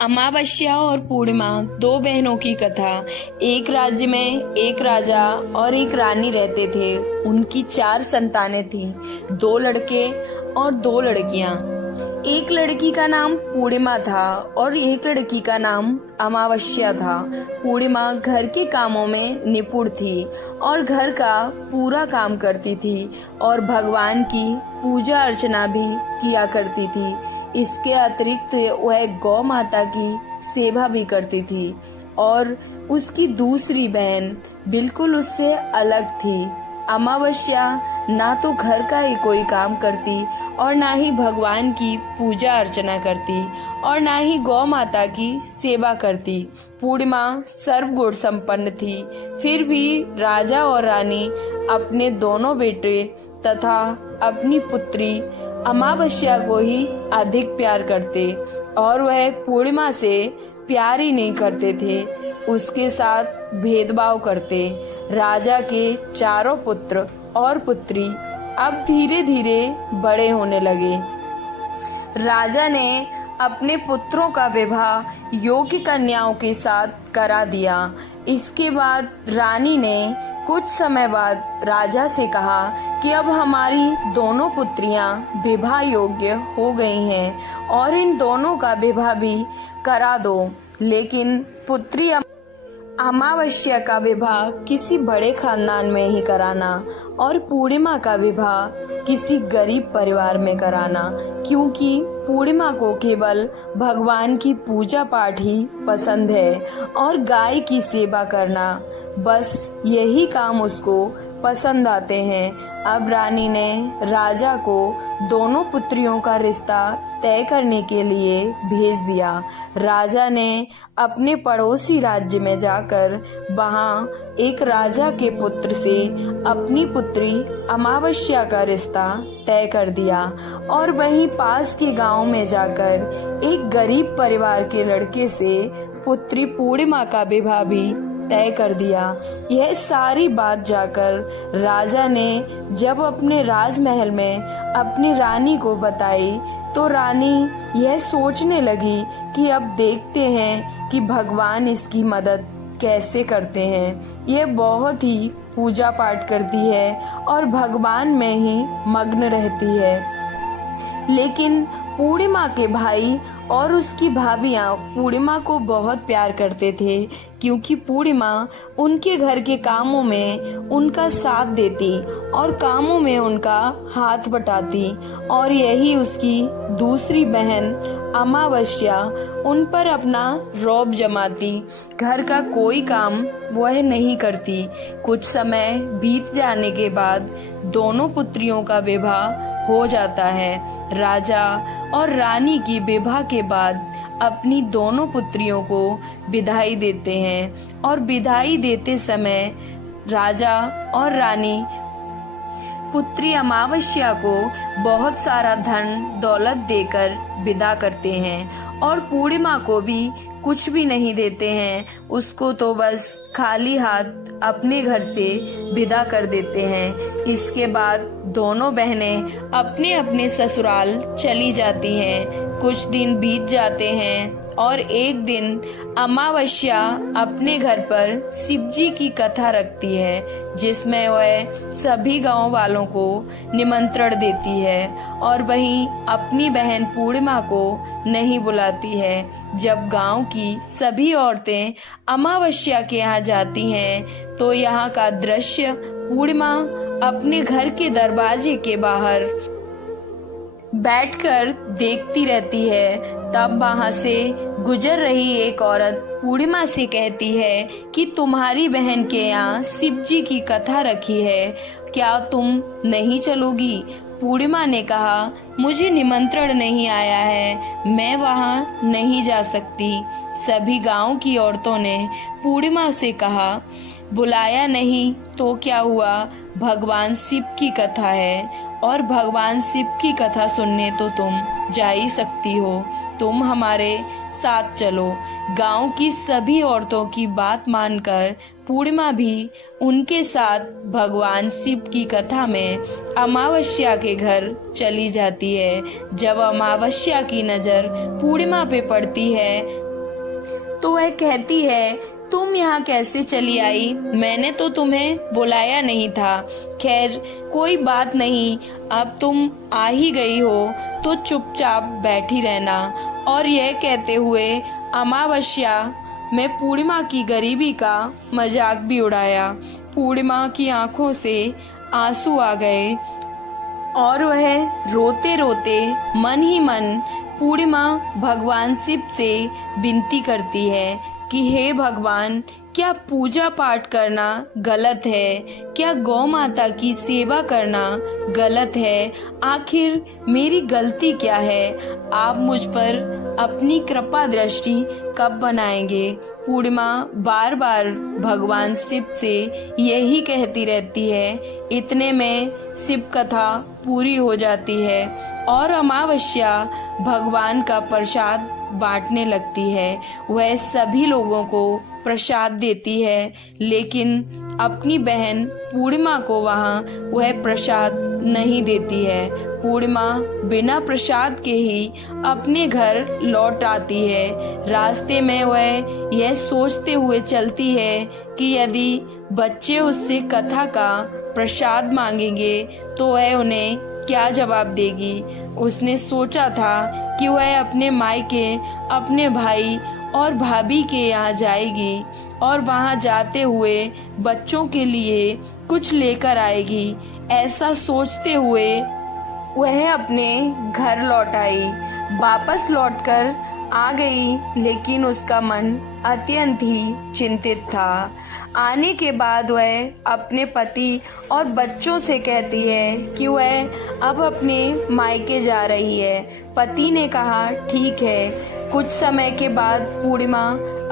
अमावस्या और पूर्णिमा दो बहनों की कथा। एक राज्य में एक राजा और एक रानी रहते थे। उनकी 4 संतानें थीं, 2 लड़के और 2 लड़कियां। एक लड़की का नाम पूर्णिमा था और एक लड़की का नाम अमावस्या था। पूर्णिमा घर के कामों में निपुण थी और घर का पूरा काम करती थी और भगवान की पूजा अर्चना भी किया करती थी। इसके अतिरिक्त वह गौ माता की सेवा भी करती थी। और उसकी दूसरी बहन बिल्कुल उससे अलग थी। अमावस्या ना तो घर का ही कोई काम करती और ना ही भगवान की पूजा अर्चना करती और ना ही गौ माता की सेवा करती। पूर्णिमा सर्वगुण संपन्न थी। फिर भी राजा और रानी अपने दोनों बेटे तथा अपनी पुत्री अमावस्या को ही अधिक प्यार करते और वह पूर्णिमा से प्यार ही नहीं करते थे, उसके साथ भेदभाव करते। राजा के चारों पुत्र और पुत्री अब धीरे धीरे बड़े होने लगे। राजा ने अपने पुत्रों का विवाह योग्य कन्याओं के साथ करा दिया। इसके बाद रानी ने कुछ समय बाद राजा से कहा कि अब हमारी दोनों पुत्रियां विवाह योग्य हो गई हैं और इन दोनों का विवाह भी करा दो, लेकिन पुत्री अमावस्या का विवाह किसी बड़े खानदान में ही कराना और पूर्णिमा का विवाह किसी गरीब परिवार में कराना, क्योंकि पूर्णिमा को केवल भगवान की पूजा पाठ ही पसंद है और गाय की सेवा करना, बस यही काम उसको पसंद आते हैं। अब रानी ने राजा को दोनों पुत्रियों का रिश्ता तय करने के लिए भेज दिया। राजा ने अपने पड़ोसी राज्य में जाकर वहां एक राजा के पुत्र से अपनी पुत्री अमावस्या का रिश्ता तय कर दिया और वहीं पास के गांव में जाकर एक गरीब परिवार के लड़के से पुत्री पूर्णिमा का विवाह भी तय कर दिया। यह सारी बात जाकर राजा ने जब अपने राजमहल में अपनी रानी को बताई तो रानी यह सोचने लगी कि अब देखते हैं कि भगवान इसकी मदद कैसे करते हैं। यह बहुत ही पूजा पाठ करती है और भगवान में ही मग्न रहती है। लेकिन पूर्णिमा के भाई और उसकी भाभियां पूर्णिमा को बहुत प्यार करते थे, क्योंकि पूर्णिमा उनके घर के कामों में उनका साथ देती और कामों में उनका हाथ बटाती और यही उसकी दूसरी बहन अमावस्या उन पर अपना रौब जमाती। घर का कोई काम वह नहीं करती। कुछ समय बीत जाने के बाद दोनों पुत्रियों का विवाह हो जाता है। राजा और रानी की विवाह के बाद अपनी दोनों पुत्रियों को विदाई देते हैं और विदाई देते समय राजा और रानी पुत्री अमावस्या को बहुत सारा धन दौलत देकर विदा करते हैं और पूर्णिमा को भी कुछ भी नहीं देते हैं। उसको तो बस खाली हाथ अपने घर से विदा कर देते हैं। इसके बाद दोनों बहनें अपने अपने ससुराल चली जाती हैं। कुछ दिन बीत जाते हैं और एक दिन अमावस्या अपने घर पर शिवजी की कथा रखती है, जिसमें वह सभी गांव वालों को निमंत्रण देती है और वहीं अपनी बहन पूर्णिमा को नहीं बुलाती है। जब गांव की सभी औरतें अमावस्या के यहाँ जाती हैं तो यहाँ का दृश्य पूर्णिमा अपने घर के दरवाजे के बाहर बैठकर देखती रहती है। तब वहां से गुजर रही एक औरत पूर्णिमा से कहती है कि तुम्हारी बहन के यहाँ शिवजी की कथा रखी है, क्या तुम नहीं चलोगी? पूर्णिमा ने कहा, मुझे निमंत्रण नहीं आया है, मैं वहां नहीं जा सकती। सभी गांव की औरतों ने पूर्णिमा से कहा, बुलाया नहीं तो क्या हुआ, भगवान शिव की कथा है और भगवान शिव की कथा सुनने तो तुम जा ही सकती हो, तुम हमारे साथ चलो। गांव की सभी औरतों की बात मानकर पूर्णिमा भी उनके साथ भगवान शिव की कथा में अमावस्या के घर चली जाती है। जब अमावस्या की नजर पूर्णिमा पे पड़ती है तो वह कहती है, तुम यहाँ कैसे चली आई? मैंने तो तुम्हें बुलाया नहीं था। खैर कोई बात नहीं, अब तुम आ ही गई हो तो चुपचाप बैठी रहना। और यह कहते हुए अमावस्या में पूर्णिमा की गरीबी का मजाक भी उड़ाया। पूर्णिमा की आंखों से आंसू आ गए और वह रोते रोते मन ही मन पूर्णिमा भगवान शिव से विनती करती है कि हे भगवान, क्या पूजा पाठ करना गलत है? क्या गौ माता की सेवा करना गलत है? आखिर मेरी गलती क्या है? आप मुझ पर अपनी कृपा दृष्टि कब बनाएंगे? पूर्णिमा बार बार भगवान शिव से यही कहती रहती है। इतने में शिव कथा पूरी हो जाती है और अमावस्या भगवान का प्रसाद बांटने लगती है। वह सभी लोगों को प्रसाद देती है, लेकिन अपनी बहन पूर्णिमा को वहाँ वह प्रसाद नहीं देती है। पूर्णिमा बिना प्रसाद के ही अपने घर लौट आती है। रास्ते में वह यह सोचते हुए चलती है कि यदि बच्चे उससे कथा का प्रसाद मांगेंगे तो वह उन्हें क्या जवाब देगी। उसने सोचा था कि वह अपने मायके, अपने भाई और भाभी के यहाँ जाएगी और वहाँ जाते हुए बच्चों के लिए कुछ लेकर आएगी। ऐसा सोचते हुए वह अपने घर लौट आई। वापस लौटकर आ गई, लेकिन उसका मन अत्यंत ही चिंतित था। आने के बाद वह अपने पति और बच्चों से कहती है कि वह अब अपने मायके जा रही है। पति ने कहा, ठीक है। कुछ समय के बाद पूर्णिमा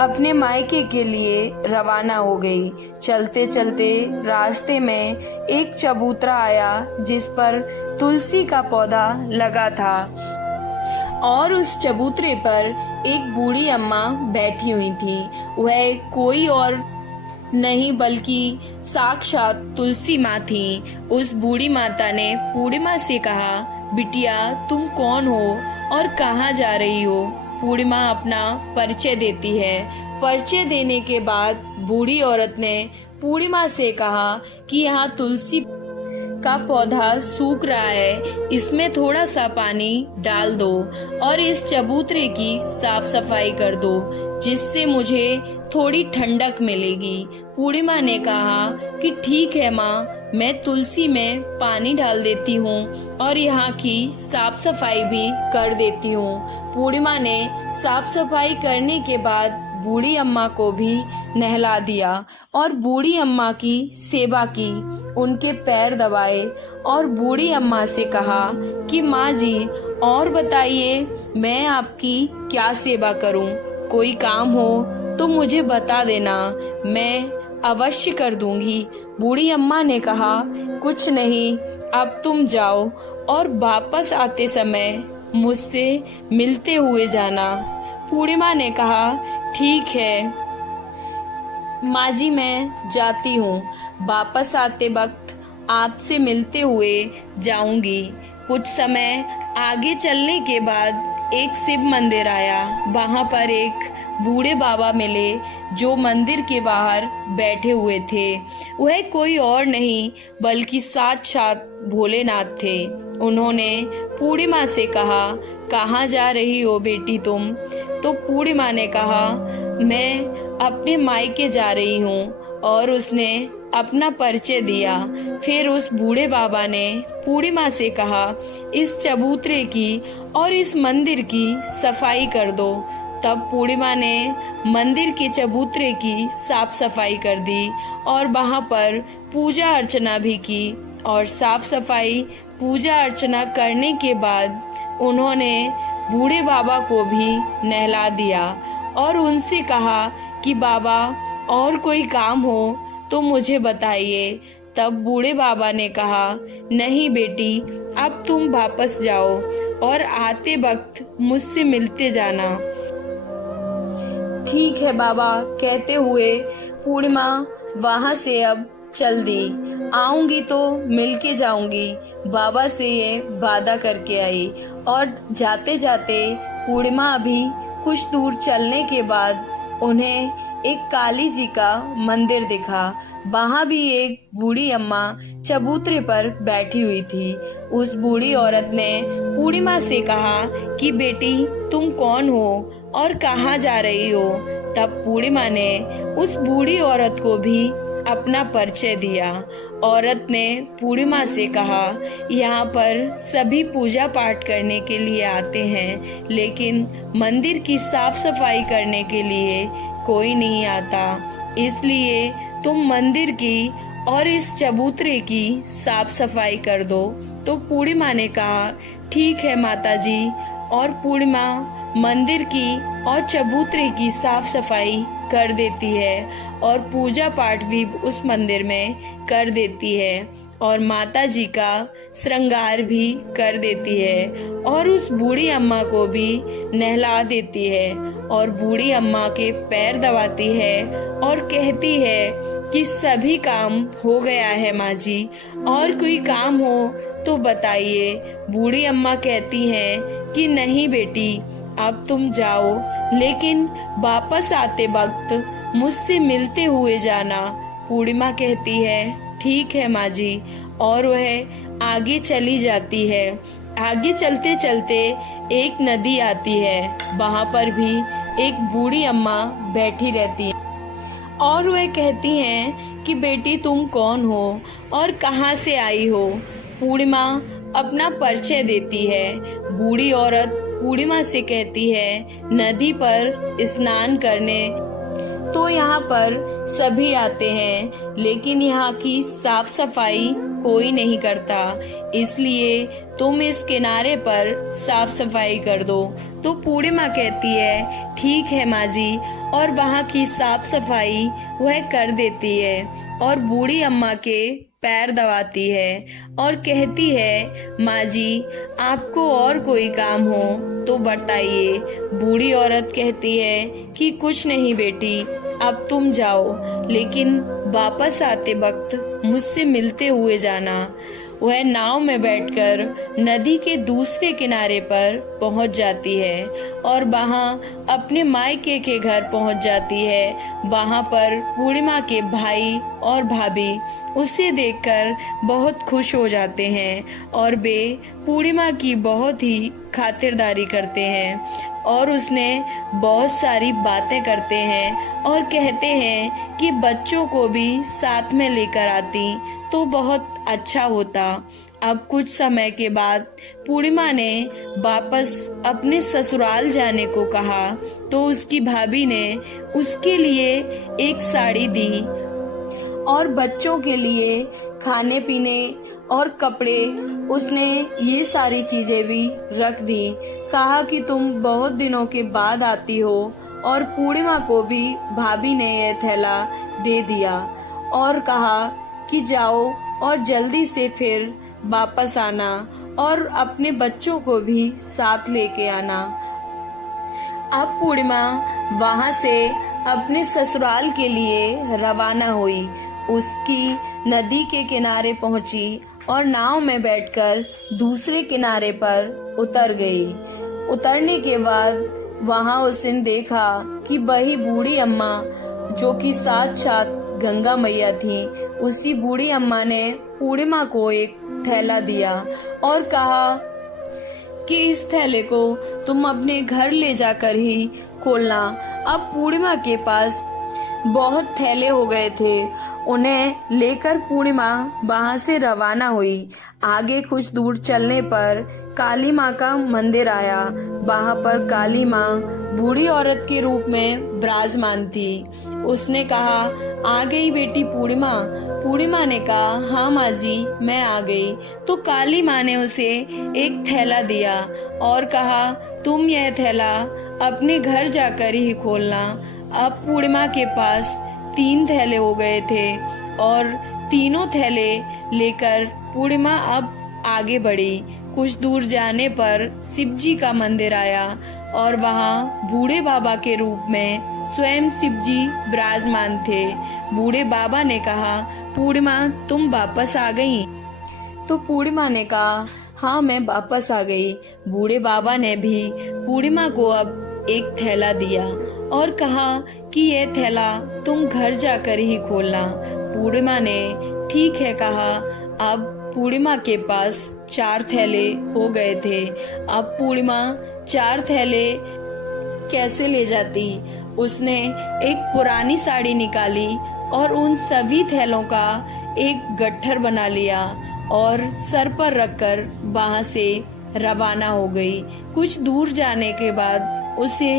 अपने मायके के लिए रवाना हो गई। चलते चलते रास्ते में एक चबूतरा आया जिस पर तुलसी का पौधा लगा था और उस चबूतरे पर एक बूढ़ी अम्मा बैठी हुई थी। वह कोई और नहीं बल्कि साक्षात तुलसी माँ थी। उस बूढ़ी माता ने पूर्णिमा से कहा, बिटिया तुम कौन हो और कहाँ जा रही हो? पूर्णिमा अपना परिचय देती है। परिचय देने के बाद बूढ़ी औरत ने पूर्णिमा से कहा कि यहाँ तुलसी का पौधा सूख रहा है, इसमें थोड़ा सा पानी डाल दो और इस चबूतरे की साफ सफाई कर दो, जिससे मुझे थोड़ी ठंडक मिलेगी। पूर्णिमा ने कहा कि ठीक है माँ, मैं तुलसी में पानी डाल देती हूँ और यहाँ की साफ सफाई भी कर देती हूँ। पूर्णिमा ने साफ सफाई करने के बाद बूढ़ी अम्मा को भी नहला दिया और बूढ़ी अम्मा की सेवा की, उनके पैर दबाए और बूढ़ी अम्मा से कहा कि माँ जी और बताइए, मैं आपकी क्या सेवा करूँ? कोई काम हो तो मुझे बता देना, मैं अवश्य कर दूंगी। बूढ़ी अम्मा ने कहा, कुछ नहीं, अब तुम जाओ और वापस आते समय मुझसे मिलते हुए जाना। पूर्णिमा ने कहा, ठीक है माँ जी, मैं जाती हूँ, वापस आते वक्त आपसे मिलते हुए जाऊंगी। कुछ समय आगे चलने के बाद एक शिव मंदिर आया। वहाँ पर एक बूढ़े बाबा मिले जो मंदिर के बाहर बैठे हुए थे। वह कोई और नहीं बल्कि साक्षात भोलेनाथ थे। उन्होंने पूर्णिमा से कहा, कहाँ जा रही हो बेटी तुम? तो पूर्णिमा ने कहा, मैं अपने मायके जा रही हूँ, और उसने अपना परिचय दिया। फिर उस बूढ़े बाबा ने पूर्णिमा से कहा, इस चबूतरे की और इस मंदिर की सफाई कर दो। तब पूर्णिमा ने मंदिर के चबूतरे की साफ सफाई कर दी और वहाँ पर पूजा अर्चना भी की। और साफ सफाई पूजा अर्चना करने के बाद उन्होंने बूढ़े बाबा को भी नहला दिया और उनसे कहा कि बाबा और कोई काम हो तो मुझे बताइए। तब बूढ़े बाबा ने कहा, नहीं बेटी, अब तुम वापस जाओ और आते वक्त मुझसे मिलते जाना। ठीक है बाबा, कहते हुए पूर्णिमा वहाँ से अब चल दी। आऊंगी तो मिलके जाऊंगी, बाबा से ये वादा करके आई। और जाते जाते पूर्णिमा अभी कुछ दूर चलने के बाद उन्हें एक काली जी का मंदिर दिखा। वहाँ भी एक बूढ़ी अम्मा चबूतरे पर बैठी हुई थी। उस बूढ़ी औरत ने पूर्णिमा से कहा कि बेटी तुम कौन हो और कहाँ जा रही हो। तब पूर्णिमा ने उस बूढ़ी औरत को भी अपना परिचय दिया। औरत ने पूर्णिमा से कहा, यहाँ पर सभी पूजा पाठ करने के लिए आते हैं, लेकिन मंदिर की साफ सफाई करने के लिए कोई नहीं आता। इसलिए तुम मंदिर की और इस चबूतरे की साफ सफाई कर दो। तो पूर्णिमा ने कहा, ठीक है माताजी। और पूर्णिमा मंदिर की और चबूतरे की साफ सफाई कर देती है और पूजा पाठ भी उस मंदिर में कर देती है और माता जी का श्रृंगार भी कर देती है और उस बूढ़ी अम्मा को भी नहला देती है और बूढ़ी अम्मा के पैर दबाती है और कहती है कि सभी काम हो गया है माँ जी, और कोई काम हो तो बताइए। बूढ़ी अम्मा कहती हैं कि नहीं बेटी, अब तुम जाओ, लेकिन वापस आते वक्त मुझसे मिलते हुए जाना। पूर्णिमा कहती है, ठीक है माँ जी, और वह आगे चली जाती है। आगे चलते चलते एक नदी आती है। वहाँ पर भी एक बूढ़ी अम्मा बैठी रहती है और वह कहती हैं कि बेटी तुम कौन हो और कहाँ से आई हो। पूर्णिमा अपना परिचय देती है। बूढ़ी औरत पूर्णिमा से कहती है, नदी पर स्नान करने तो यहाँ पर सभी आते हैं, लेकिन यहाँ की साफ सफाई कोई नहीं करता, इसलिए तुम इस किनारे पर साफ सफाई कर दो। तो पूर्णिमा कहती है, ठीक है माँ जी, और वहाँ की साफ सफाई वह कर देती है और बूढ़ी अम्मा के पैर दबाती है और कहती है, माँ जी आपको और कोई काम हो तो बताइए। बूढ़ी औरत कहती है कि कुछ नहीं बेटी, अब तुम जाओ, लेकिन वापस आते वक्त मुझसे मिलते हुए जाना। वह नाव में बैठकर नदी के दूसरे किनारे पर पहुंच जाती है और वहां अपने मायके के घर पहुंच जाती है। वहां पर पूर्णिमा के भाई और भाभी उसे देखकर बहुत खुश हो जाते हैं और वे पूर्णिमा की बहुत ही खातिरदारी करते हैं और उसने बहुत सारी बातें करते हैं और कहते हैं कि बच्चों को भी साथ में लेकर आती तो बहुत अच्छा होता। अब कुछ समय के बाद पूर्णिमा ने वापस अपने ससुराल जाने को कहा तो उसकी भाभी ने उसके लिए एक साड़ी दी और बच्चों के लिए खाने पीने और कपड़े उसने ये सारी चीजें भी रख दी। कहा कि तुम बहुत दिनों के बाद आती हो, और पूर्णिमा को भी भाभी ने यह थैला दे दिया और कहा कि जाओ और जल्दी से फिर वापस आना और अपने बच्चों को भी साथ लेके आना। अब पूर्णिमा वहां से अपने ससुराल के लिए रवाना हुई। उसकी नदी के किनारे पहुंची और नाव में बैठकर दूसरे किनारे पर उतर गई। उतरने के बाद वहां उसने देखा कि वही बूढ़ी अम्मा जो कि साक्षात गंगा मैया थी, उसी बूढ़ी अम्मा ने पूर्णिमा को एक थैला दिया और कहा कि इस थैले को तुम अपने घर ले जाकर ही खोलना। अब पूर्णिमा के पास बहुत थैले हो गए थे। उन्हें लेकर पूर्णिमा वहां से रवाना हुई। आगे कुछ दूर चलने पर काली माँ का मंदिर आया। वहां पर काली माँ बूढ़ी औरत के रूप में विराजमान थी। उसने कहा, आ गई बेटी पूर्णिमा। पूर्णिमा ने कहा, हाँ माँ जी मैं आ गई। तो काली माँ ने उसे एक थैला दिया और कहा, तुम यह थैला अपने घर जाकर ही खोलना। अब पूर्णिमा के पास 3 थैले हो गए थे और तीनों थैले लेकर पूर्णिमा अब आगे बढ़ी। कुछ दूर जाने पर शिव जी का मंदिर आया और वहाँ बूढ़े बाबा के रूप में स्वयं शिव जी विराजमान थे। बूढ़े बाबा ने कहा, पूर्णिमा तुम वापस आ गई? तो पूर्णिमा ने कहा, हाँ मैं वापस आ गई। बूढ़े बाबा ने भी पूर्णिमा को अब एक थैला दिया और कहा कि यह थैला तुम घर जाकर ही खोलना। पूर्णिमा ने ठीक है कहा। अब पूर्णिमा के पास 4 थैले हो गए थे। अब पूर्णिमा 4 थैले कैसे ले जाती? उसने एक पुरानी साड़ी निकाली और उन सभी थैलों का एक गट्ठर बना लिया और सर पर रखकर वहां से रवाना हो गई। कुछ दूर जाने के बाद उसे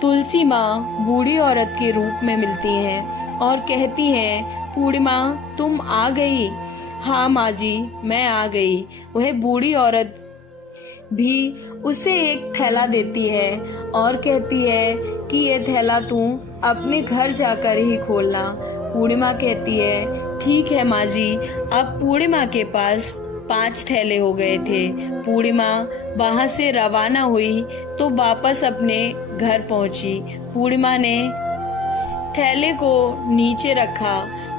तुलसी माँ बूढ़ी औरत के रूप में मिलती हैं और कहती हैं, पूर्णिमा तुम आ गई? हाँ माँ जी, मैं आ गई। वह बूढ़ी औरत भी उसे एक थैला देती है और कहती है कि ये थैला तू अपने घर जाकर ही खोलना। पूर्णिमा कहती है, ठीक है माँ जी। अब पूर्णिमा के पास 5 थैले हो गए थे। पूर्णिमा वहां से रवाना हुई तो वापस अपने घर पहुंची। पूर्णिमा ने थैले को नीचे रखा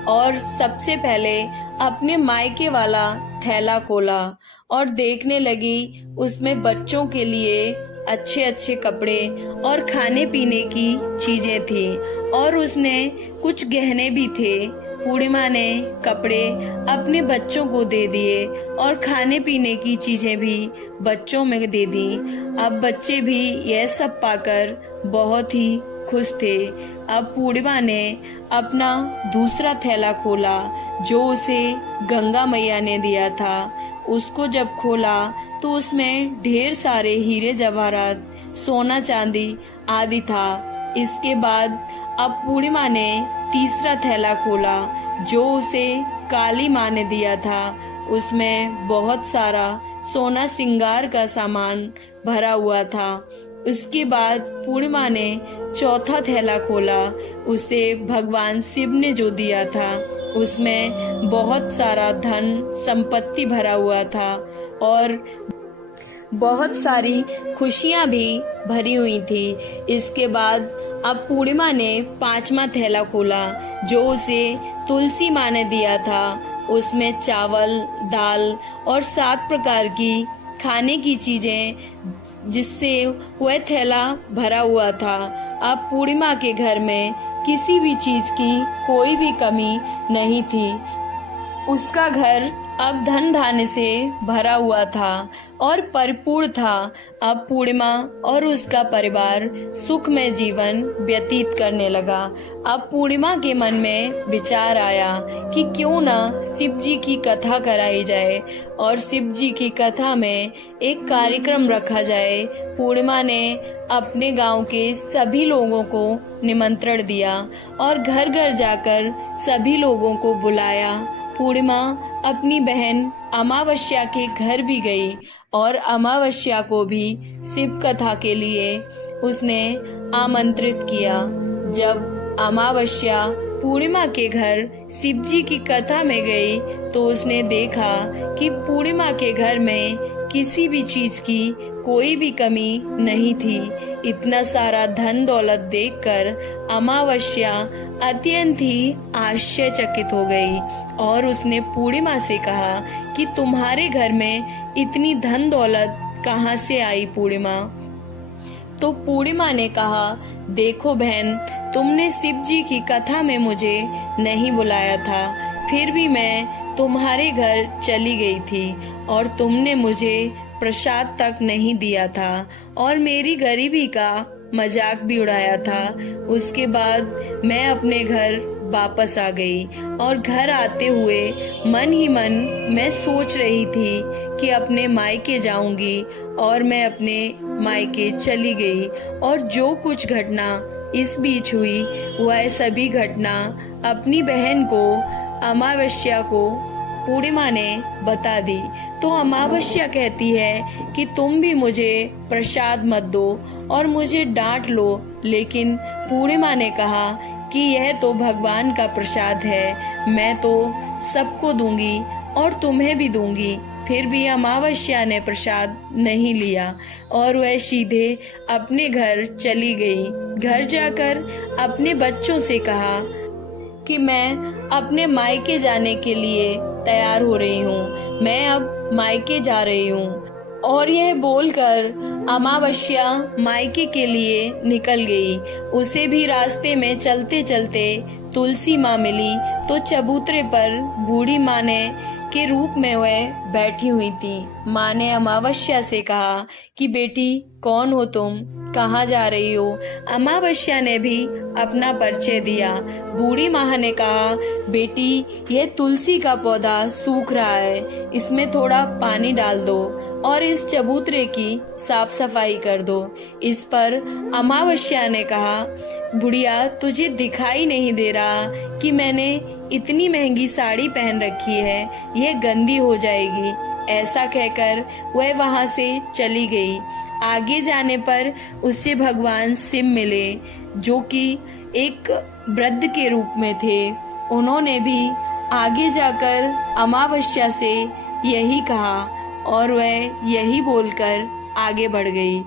और सबसे पहले अपने मायके वाला थैला खोला और देखने लगी। उसमें बच्चों के लिए अच्छे अच्छे कपड़े और खाने पीने की चीजें थी और उसने कुछ गहने भी थे। पूर्णिमा ने कपड़े अपने बच्चों को दे दिए और खाने पीने की चीजें भी बच्चों में दे दी। अब बच्चे भी यह सब पाकर बहुत ही खुश थे। अब पूर्णिमा ने अपना दूसरा थैला खोला जो उसे गंगा मैया ने दिया था। उसको जब खोला तो उसमें ढेर सारे हीरे जवाहरात, सोना चांदी आदि था। इसके बाद अब पूर्णिमा ने तीसरा थैला खोला जो उसे काली माँ ने दिया था। उसमें बहुत सारा सोना श्रृंगार का सामान भरा हुआ था। उसके बाद पूर्णिमा ने चौथा थैला खोला। उसे भगवान शिव ने जो दिया था उसमें बहुत सारा धन संपत्ति भरा हुआ था और बहुत सारी खुशियां भी भरी हुई थी। इसके बाद अब पूर्णिमा ने 5वां थैला खोला जो उसे तुलसी माँ ने दिया था। उसमें चावल, दाल और 7 प्रकार की खाने की चीजें जिससे वह थैला भरा हुआ था। अब पूर्णिमा के घर में किसी भी चीज की कोई भी कमी नहीं थी। उसका घर अब धन धान्य से भरा हुआ था और परिपूर्ण था। अब पूर्णिमा और उसका परिवार सुखमय जीवन व्यतीत करने लगा। अब पूर्णिमा के मन में विचार आया कि क्यों न शिव जी की कथा कराई जाए और शिव जी की कथा में एक कार्यक्रम रखा जाए। पूर्णिमा ने अपने गांव के सभी लोगों को निमंत्रण दिया और घर घर जाकर सभी लोगों को बुलाया। पूर्णिमा अपनी बहन अमावस्या के घर भी गई और अमावस्या को भी शिव कथा के लिए उसने आमंत्रित किया। जब अमावस्या पूर्णिमा के घर शिव जी की कथा में गई तो उसने देखा कि पूर्णिमा के घर में किसी भी चीज की कोई भी कमी नहीं थी। इतना सारा धन दौलत देखकर अमावस्या अत्यंत ही आश्चर्यचकित हो गई और उसने पूर्णिमा से कहा कि तुम्हारे घर में इतनी धन दौलत कहाँ से आई पूर्णिमा? तो पूर्णिमा ने कहा, देखो बहन, तुमने शिव जी की कथा में मुझे नहीं बुलाया था, फिर भी मैं तुम्हारे घर चली गई थी और तुमने मुझे प्रसाद तक नहीं दिया था और मेरी गरीबी का मजाक भी उड़ाया था। उसके बाद मैं अपने घर वापस आ गई और घर आते हुए मन ही मन मैं सोच रही थी कि अपने मायके जाऊंगी और मैं अपने मायके चली गई और जो कुछ घटना इस बीच हुई वह सभी घटना अपनी बहन को अमावस्या को पूर्णिमा ने बता दी। तो अमावस्या कहती है कि तुम भी मुझे प्रसाद मत दो और मुझे डांट लो, लेकिन पूर्णिमा ने कहा कि यह तो भगवान का प्रसाद है, मैं तो सबको दूंगी और तुम्हें भी दूंगी। फिर भी अमावस्या ने प्रसाद नहीं लिया और वह सीधे अपने घर चली गई। घर जाकर अपने बच्चों से कहा कि मैं अपने मायके जाने के लिए तैयार हो रही हूँ, मैं अब मायके जा रही हूँ। और यह बोलकर अमावस्या मायके के लिए निकल गई। उसे भी रास्ते में चलते चलते तुलसी माँ मिली तो चबूतरे पर बूढ़ी माँ ने के रूप में वह बैठी हुई थी। माँ ने अमावस्या से कहा कि बेटी कौन हो तुम, कहाँ जा रही हो? अमावस्या ने भी अपना परिचय दिया। बूढ़ी माँ ने कहा बेटी यह तुलसी का पौधा सूख रहा है, इसमें थोड़ा पानी डाल दो और इस चबूतरे की साफ सफाई कर दो। इस पर अमावस्या ने कहा बुढ़िया तुझे दिखाई नहीं दे रहा कि मैंने इतनी महंगी साड़ी पहन रखी है, यह गंदी हो जाएगी। ऐसा कहकर वह वहां से चली गई। आगे जाने पर उससे भगवान शिव मिले जो कि एक वृद्ध के रूप में थे। उन्होंने भी आगे जाकर अमावस्या से यही कहा और वह यही बोलकर आगे बढ़ गई।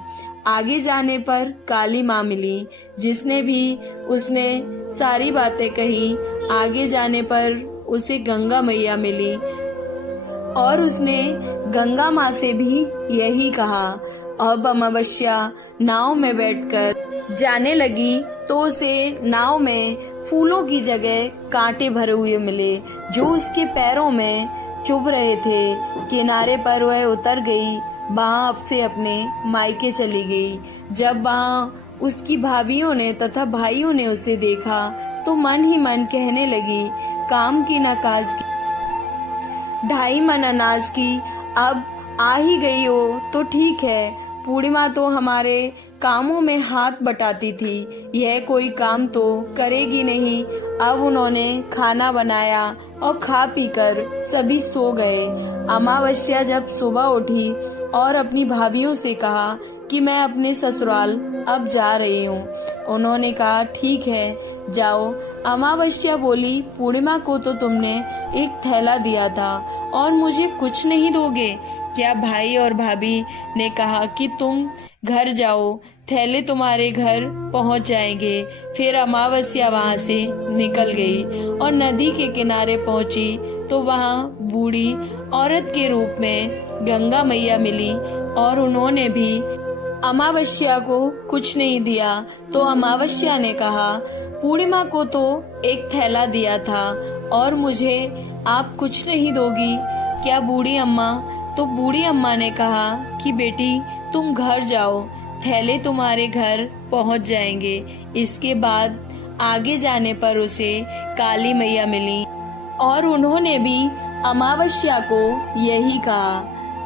आगे जाने पर काली माँ मिली जिसने भी उसने सारी बातें कही। आगे जाने पर उसे गंगा मैया मिली और उसने गंगा माँ से भी यही कहा। अब अमावस्या नाव में बैठकर जाने लगी तो उसे नाव में फूलों की जगह कांटे भरे हुए मिले जो उसके पैरों में चुभ रहे थे। किनारे पर वह उतर गई, वहां से अपने मायके चली गई। जब वहां उसकी भाभियों ने तथा भाइयों ने उसे देखा तो मन ही मन कहने लगी काम की न काज की, 2.5 मन अनाज की, अब आ ही गई हो तो ठीक है। पूर्णिमा तो हमारे कामों में हाथ बटाती थी, यह कोई काम तो करेगी नहीं। अब उन्होंने खाना बनाया और खा पीकर सभी सो गए। अमावस्या जब सुबह उठी और अपनी भाभियों से कहा कि मैं अपने ससुराल अब जा रही हूँ। उन्होंने कहा ठीक है जाओ। अमावस्या बोली पूर्णिमा को तो तुमने एक थैला दिया था और मुझे कुछ नहीं दोगे क्या? भाई और भाभी ने कहा कि तुम घर जाओ, थैले तुम्हारे घर पहुंच जाएंगे। फिर अमावस्या वहां से निकल गई और नदी के किनारे पहुंची तो वहां बूढ़ी औरत के रूप में गंगा मैया मिली और उन्होंने भी अमावस्या को कुछ नहीं दिया। तो अमावस्या ने कहा पूर्णिमा को तो एक थैला दिया था और मुझे आप कुछ नहीं दोगी क्या बूढ़ी अम्मा? तो बूढ़ी अम्मा ने कहा कि बेटी तुम घर जाओ, थैले तुम्हारे घर पहुंच जाएंगे। इसके बाद आगे जाने पर उसे काली मैया मिली और उन्होंने भी अमावस्या को यही कहा।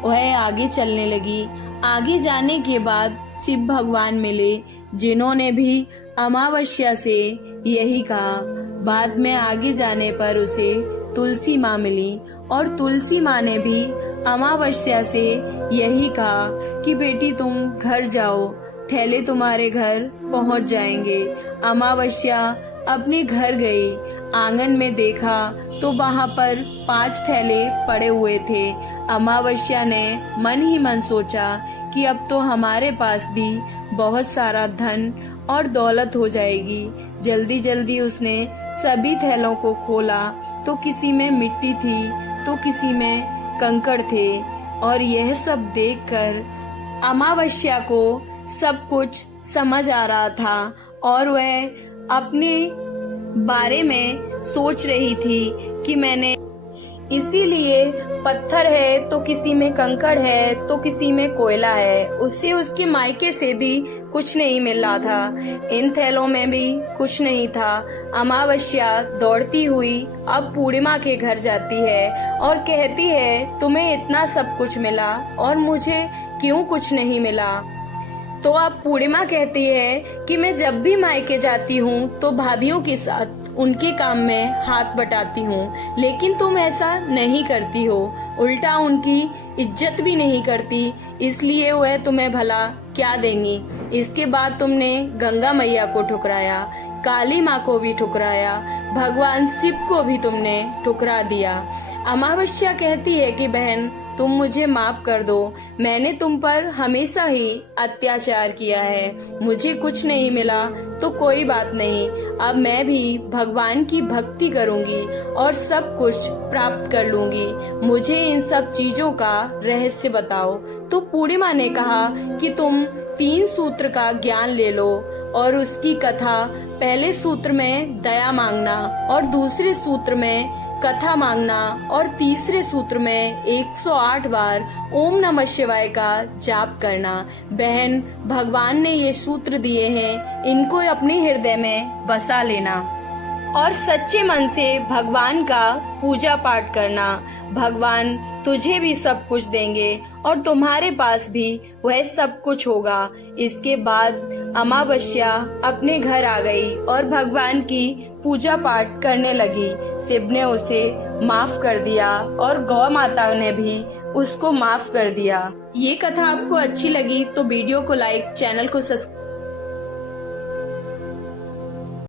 वह आगे चलने लगी। आगे जाने के बाद शिव भगवान मिले जिन्होंने भी अमावस्या से यही कहा। बाद में आगे जाने पर उसे तुलसी माँ मिली और तुलसी माँ ने भी अमावस्या से यही कहा कि बेटी तुम घर जाओ, थैले तुम्हारे घर पहुंच जाएंगे। अमावस्या अपने घर गई। आंगन में देखा तो वहां पर 5 थैले पड़े हुए थे। अमावस्या ने मन ही मन सोचा कि अब तो हमारे पास भी बहुत सारा धन और दौलत हो जाएगी। जल्दी जल्दी उसने सभी थैलों को खोला तो किसी में मिट्टी थी तो किसी में कंकड़ थे और यह सब देखकर अमावस्या को सब कुछ समझ आ रहा था और वह अपने बारे में सोच रही थी कि मैंने इसीलिए पत्थर है तो किसी में कंकड़ है तो किसी में कोयला है। उससे उसके मायके से भी कुछ नहीं मिल रहा था, इन थैलों में भी कुछ नहीं था। अमावस्या दौड़ती हुई अब पूर्णिमा के घर जाती है और कहती है तुम्हें इतना सब कुछ मिला और मुझे क्यों कुछ नहीं मिला? तो अब पूर्णिमा कहती है कि मैं जब भी मायके जाती हूँ तो भाभियों के साथ उनके काम में हाथ बटाती हूँ, लेकिन तुम ऐसा नहीं करती हो, उल्टा उनकी इज्जत भी नहीं करती, इसलिए वह तुम्हें भला क्या देंगी। इसके बाद तुमने गंगा मैया को ठुकराया, काली माँ को भी ठुकराया, भगवान शिव को भी तुमने ठुकरा दिया। अमावस्या कहती है कि बहन तुम मुझे माफ कर दो। मैंने तुम पर हमेशा ही अत्याचार किया है। मुझे कुछ नहीं मिला तो कोई बात नहीं, अब मैं भी भगवान की भक्ति करूंगी और सब कुछ प्राप्त कर लूंगी। मुझे इन सब चीजों का रहस्य बताओ। तो पूर्णिमा ने कहा कि तुम 3 सूत्र का ज्ञान ले लो और उसकी कथा, पहले सूत्र में दया मांगना और दूसरे सूत्र में कथा मांगना और तीसरे सूत्र में 108 बार ओम नमः शिवाय का जाप करना। बहन, भगवान ने ये सूत्र दिए हैं, इनको अपने हृदय में बसा लेना और सच्चे मन से भगवान का पूजा पाठ करना। भगवान तुझे भी सब कुछ देंगे और तुम्हारे पास भी वह सब कुछ होगा। इसके बाद अमावस्या अपने घर आ गई और भगवान की पूजा पाठ करने लगी। शिव ने उसे माफ कर दिया और गौ माता ने भी उसको माफ कर दिया। ये कथा आपको अच्छी लगी तो वीडियो को लाइक, चैनल को सब्सक्राइब